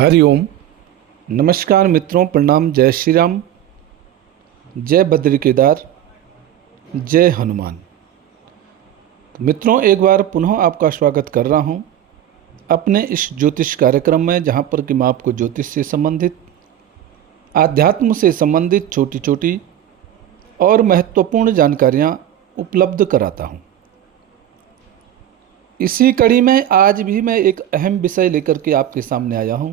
हरिओम। नमस्कार मित्रों, प्रणाम। जय श्री राम, जय बद्री केदार, जय हनुमान। मित्रों, एक बार पुनः आपका स्वागत कर रहा हूं अपने इस ज्योतिष कार्यक्रम में, जहां पर कि मैं आपको ज्योतिष से संबंधित, आध्यात्म से संबंधित छोटी छोटी और महत्वपूर्ण जानकारियां उपलब्ध कराता हूं। इसी कड़ी में आज भी मैं एक अहम विषय लेकर के आपके सामने आया हूं।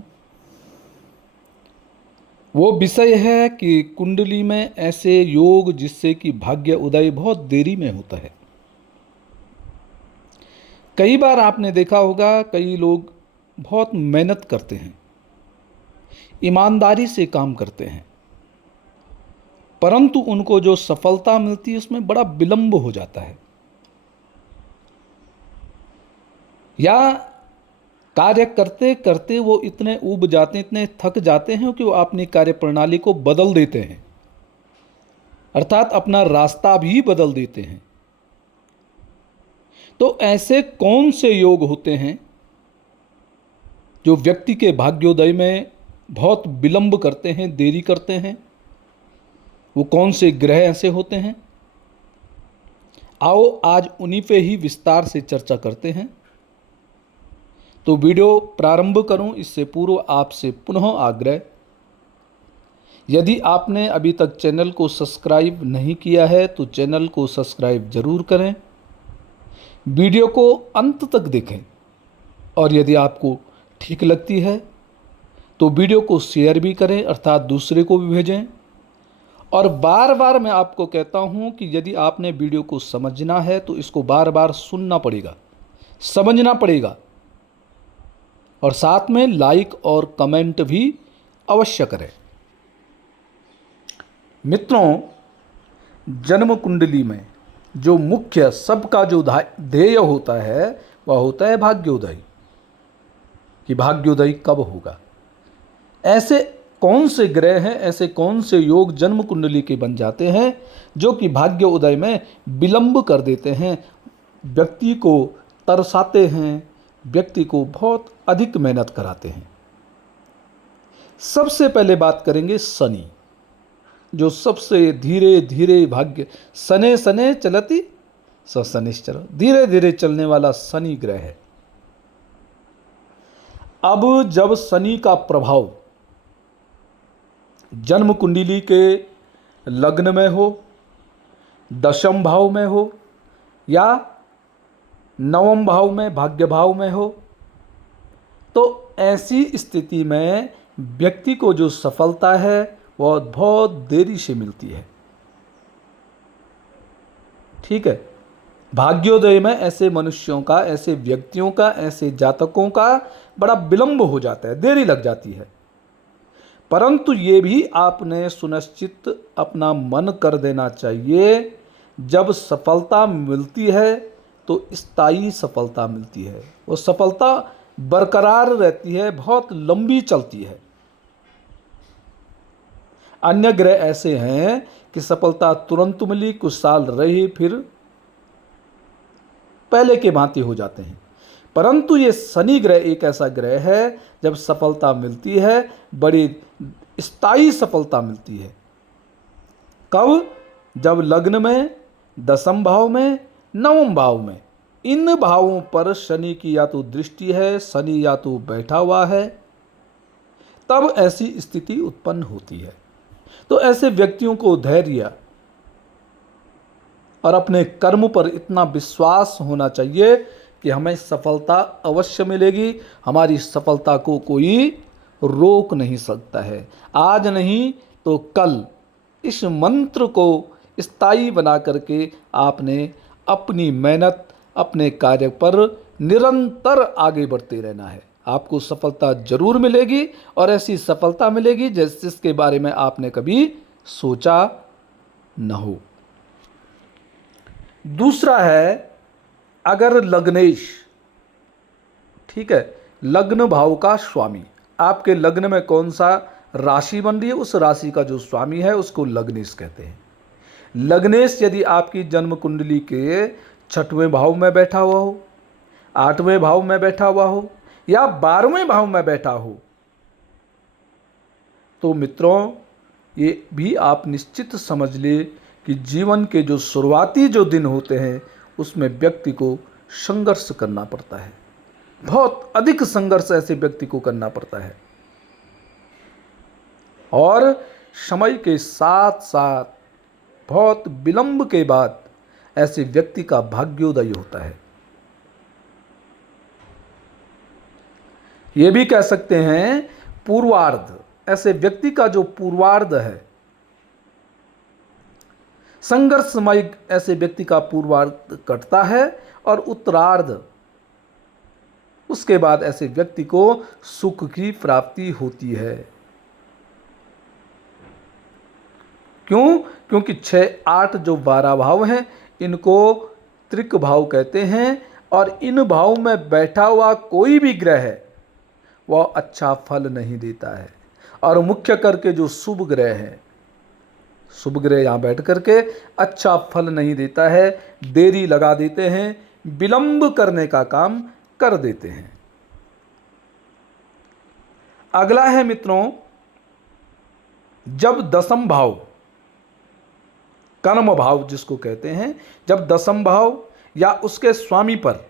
वो विषय है कि कुंडली में ऐसे योग जिससे कि भाग्य उदय बहुत देरी में होता है। कई बार आपने देखा होगा, कई लोग बहुत मेहनत करते हैं, ईमानदारी से काम करते हैं, परंतु उनको जो सफलता मिलती है उसमें बड़ा विलंब हो जाता है, या कार्य करते करते वो इतने ऊब जाते हैं, इतने थक जाते हैं कि वो अपनी कार्य प्रणाली को बदल देते हैं, अर्थात अपना रास्ता भी बदल देते हैं। तो ऐसे कौन से योग होते हैं जो व्यक्ति के भाग्योदय में बहुत विलंब करते हैं, देरी करते हैं? वो कौन से ग्रह ऐसे होते हैं? आओ आज उन्हीं पे ही विस्तार से चर्चा करते हैं। तो वीडियो प्रारंभ करूं इससे पूर्व आपसे पुनः आग्रह, यदि आपने अभी तक चैनल को सब्सक्राइब नहीं किया है तो चैनल को सब्सक्राइब जरूर करें, वीडियो को अंत तक देखें, और यदि आपको ठीक लगती है तो वीडियो को शेयर भी करें, अर्थात दूसरे को भी भेजें। और बार बार मैं आपको कहता हूं कि यदि आपने वीडियो को समझना है तो इसको बार बार सुनना पड़ेगा, समझना पड़ेगा, और साथ में लाइक और कमेंट भी अवश्य करें। मित्रों, जन्म कुंडली में जो मुख्य सबका जो ध्येय होता है वह होता है भाग्योदय, कि भाग्योदय कब होगा। ऐसे कौन से ग्रह हैं, ऐसे कौन से योग जन्म कुंडली के बन जाते हैं जो कि भाग्य उदय में विलंब कर देते हैं, व्यक्ति को तरसाते हैं, व्यक्ति को बहुत अधिक मेहनत कराते हैं। सबसे पहले बात करेंगे शनि, जो सबसे धीरे धीरे भाग्य, सने सने चलती स शनिश्चर, धीरे धीरे चलने वाला शनि ग्रह है। अब जब शनि का प्रभाव जन्म कुंडली के लग्न में हो, दशम भाव में हो, या नवम भाव में, भाग्य भाव में हो, तो ऐसी स्थिति में व्यक्ति को जो सफलता है वह बहुत देरी से मिलती है। ठीक है, भाग्योदय में ऐसे मनुष्यों का, ऐसे व्यक्तियों का, ऐसे जातकों का बड़ा विलंब हो जाता है, देरी लग जाती है। परंतु ये भी आपने सुनिश्चित अपना मन कर देना चाहिए, जब सफलता मिलती है तो स्थायी सफलता मिलती है, वो सफलता बरकरार रहती है, बहुत लंबी चलती है। अन्य ग्रह ऐसे हैं कि सफलता तुरंत मिली, कुछ साल रही, फिर पहले के भांति हो जाते हैं। परंतु ये शनि ग्रह एक ऐसा ग्रह है, जब सफलता मिलती है बड़ी स्थायी सफलता मिलती है। कब? जब लग्न में, दशम भाव में, नवम भाव में, इन भावों पर शनि की या तो दृष्टि है, शनि या तो बैठा हुआ है, तब ऐसी स्थिति उत्पन्न होती है। तो ऐसे व्यक्तियों को धैर्य और अपने कर्म पर इतना विश्वास होना चाहिए कि हमें सफलता अवश्य मिलेगी, हमारी सफलता को कोई रोक नहीं सकता है। आज नहीं तो कल इस मंत्र को स्थायी बना करके आपने अपनी मेहनत, अपने कार्य पर निरंतर आगे बढ़ते रहना है। आपको सफलता जरूर मिलेगी, और ऐसी सफलता मिलेगी जिसके बारे में आपने कभी सोचा न हो। दूसरा है, अगर लग्नेश, ठीक है, लग्न भाव का स्वामी, आपके लग्न में कौन सा राशि बन रही है, उस राशि का जो स्वामी है उसको लग्नेश कहते हैं। लग्नेश यदि आपकी जन्म कुंडली के 6वें भाव में बैठा हुआ हो, 8वें भाव में बैठा हुआ हो, या 12वें भाव में बैठा हो, तो मित्रों, ये भी आप निश्चित समझ ले कि जीवन के जो शुरुआती जो दिन होते हैं उसमें व्यक्ति को संघर्ष करना पड़ता है। बहुत अधिक संघर्ष ऐसे व्यक्ति को करना पड़ता है और समय के साथ साथ बहुत विलंब के बाद ऐसे व्यक्ति का भाग्योदय होता है। ये भी कह सकते हैं पूर्वार्ध, ऐसे व्यक्ति का जो पूर्वार्ध है, संघर्षमय ऐसे व्यक्ति का पूर्वार्ध कटता है और उत्तरार्ध, उसके बाद ऐसे व्यक्ति को सुख की प्राप्ति होती है। क्यों? क्योंकि 6, 8 जो 12 भाव हैं इनको त्रिक भाव कहते हैं और इन भाव में बैठा हुआ कोई भी ग्रह है वह अच्छा फल नहीं देता है। और मुख्य करके जो शुभ ग्रह है, शुभ ग्रह यहाँ बैठ करके अच्छा फल नहीं देता है, देरी लगा देते हैं, विलंब करने का काम कर देते हैं। अगला है मित्रों, जब दसम भाव, कर्म भाव जिसको कहते हैं, जब दसम भाव या उसके स्वामी पर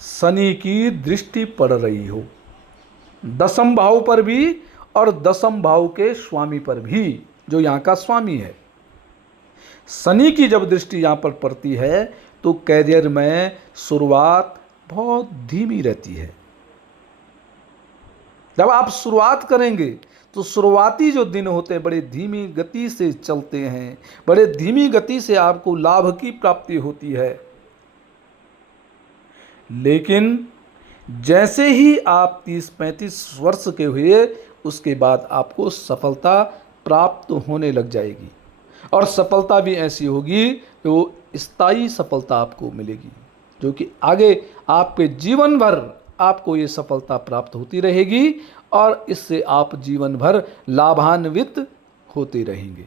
शनि की दृष्टि पड़ रही हो, दसम भाव पर भी और दसम भाव के स्वामी पर भी, जो यहाँ का स्वामी है, शनि की जब दृष्टि यहाँ पर पड़ती है तो कैरियर में शुरुआत बहुत धीमी रहती है। जब आप शुरुआत करेंगे तो शुरुआती जो दिन होते हैं बड़े धीमी गति से चलते हैं, बड़े धीमी गति से आपको लाभ की प्राप्ति होती है। लेकिन जैसे ही आप 30-35 वर्ष के हुए उसके बाद आपको सफलता प्राप्त होने लग जाएगी और सफलता भी ऐसी होगी कि वो स्थायी सफलता आपको मिलेगी, जो कि आगे आपके जीवन भर आपको ये सफलता प्राप्त होती रहेगी और इससे आप जीवन भर लाभान्वित होते रहेंगे।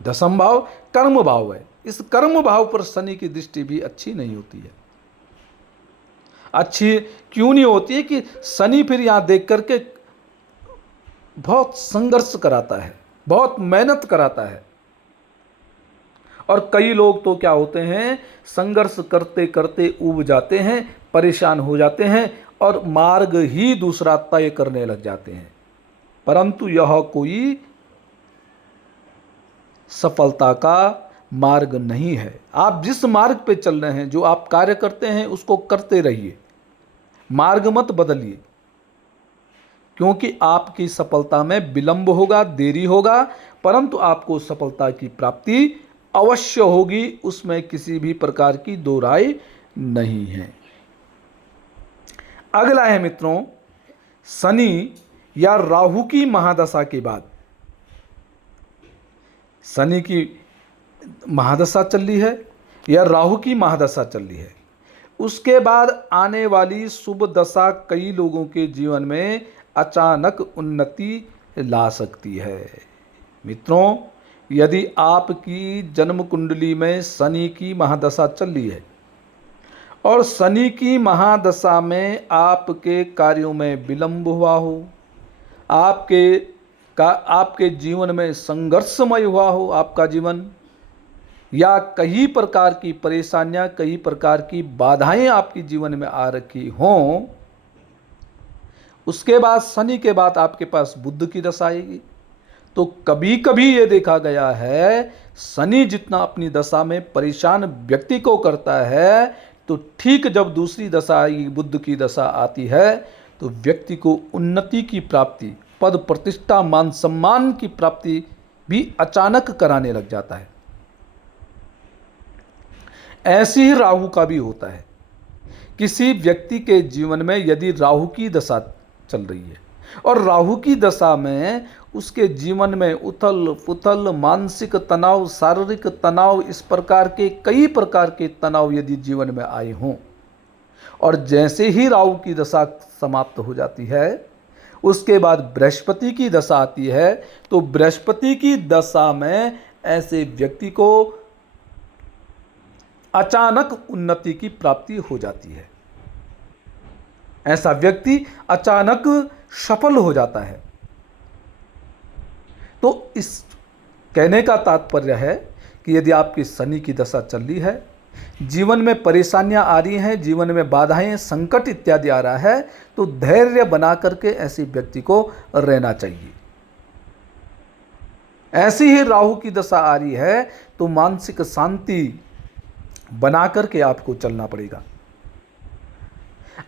दसम भाव कर्म भाव है, इस कर्म भाव पर शनि की दृष्टि भी अच्छी नहीं होती है। अच्छी क्यों नहीं होती है कि शनि फिर यहाँ देख करके बहुत संघर्ष कराता है, बहुत मेहनत कराता है। और कई लोग तो क्या होते हैं, संघर्ष करते करते ऊब जाते हैं, परेशान हो जाते हैं और मार्ग ही दूसरा तय करने लग जाते हैं, परंतु यह कोई सफलता का मार्ग नहीं है। आप जिस मार्ग पे चल रहे हैं, जो आप कार्य करते हैं उसको करते रहिए, मार्ग मत बदलिए, क्योंकि आपकी सफलता में विलंब होगा, देरी होगा, परंतु आपको सफलता की प्राप्ति अवश्य होगी, उसमें किसी भी प्रकार की दो राय नहीं है। अगला है मित्रों, शनि या राहु की महादशा के बाद, शनि की महादशा चल रही है या राहु की महादशा चल रही है, उसके बाद आने वाली शुभ दशा कई लोगों के जीवन में अचानक उन्नति ला सकती है। मित्रों, यदि आपकी जन्म कुंडली में शनि की महादशा चल रही है और शनि की महादशा में आपके कार्यों में विलंब हुआ हो, आपके जीवन में संघर्षमय हुआ हो आपका जीवन, या कई प्रकार की परेशानियां, कई प्रकार की बाधाएं आपके जीवन में आ रखी हों, उसके बाद शनि के बाद आपके पास बुध की दशा आएगी। तो कभी कभी ये देखा गया है, शनि जितना अपनी दशा में परेशान व्यक्ति को करता है, तो ठीक जब दूसरी दशा आई, बुध की दशा आती है, तो व्यक्ति को उन्नति की प्राप्ति, पद प्रतिष्ठा, मान सम्मान की प्राप्ति भी अचानक कराने लग जाता है। ऐसे ही राहु का भी होता है। किसी व्यक्ति के जीवन में यदि राहु की दशा चल रही है और राहु की दशा में उसके जीवन में उथल पुथल, मानसिक तनाव, शारीरिक तनाव, इस प्रकार के कई प्रकार के तनाव यदि जीवन में आए हों, और जैसे ही राहु की दशा समाप्त हो जाती है उसके बाद बृहस्पति की दशा आती है, तो बृहस्पति की दशा में ऐसे व्यक्ति को अचानक उन्नति की प्राप्ति हो जाती है। ऐसा व्यक्ति अचानक सफल हो जाता है। तो इस कहने का तात्पर्य है कि यदि आपकी शनि की दशा चल रही है, जीवन में परेशानियां आ रही हैं, जीवन में बाधाएं, संकट इत्यादि आ रहा है, तो धैर्य बना करके ऐसे व्यक्ति को रहना चाहिए। ऐसी ही राहु की दशा आ रही है तो मानसिक शांति बना करके आपको चलना पड़ेगा।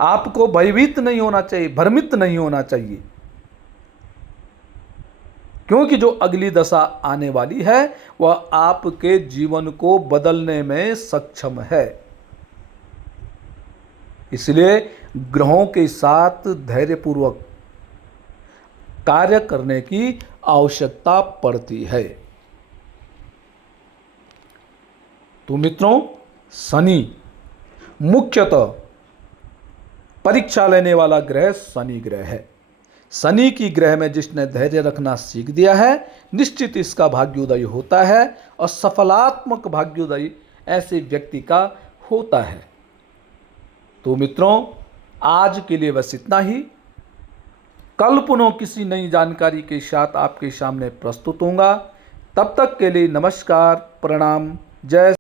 आपको भयभीत नहीं होना चाहिए, भ्रमित नहीं होना चाहिए, क्योंकि जो अगली दशा आने वाली है वह आपके जीवन को बदलने में सक्षम है। इसलिए ग्रहों के साथ धैर्यपूर्वक कार्य करने की आवश्यकता पड़ती है। तो मित्रों, शनि मुख्यतः परीक्षा लेने वाला ग्रह शनि ग्रह है। शनि की ग्रह में जिसने धैर्य रखना सीख दिया है, निश्चित इसका भाग्योदय होता है और सफलात्मक भाग्योदय ऐसे व्यक्ति का होता है। तो मित्रों, आज के लिए बस इतना ही। कल पुनः किसी नई जानकारी के साथ आपके सामने प्रस्तुत होऊंगा। तब तक के लिए नमस्कार, प्रणाम, जय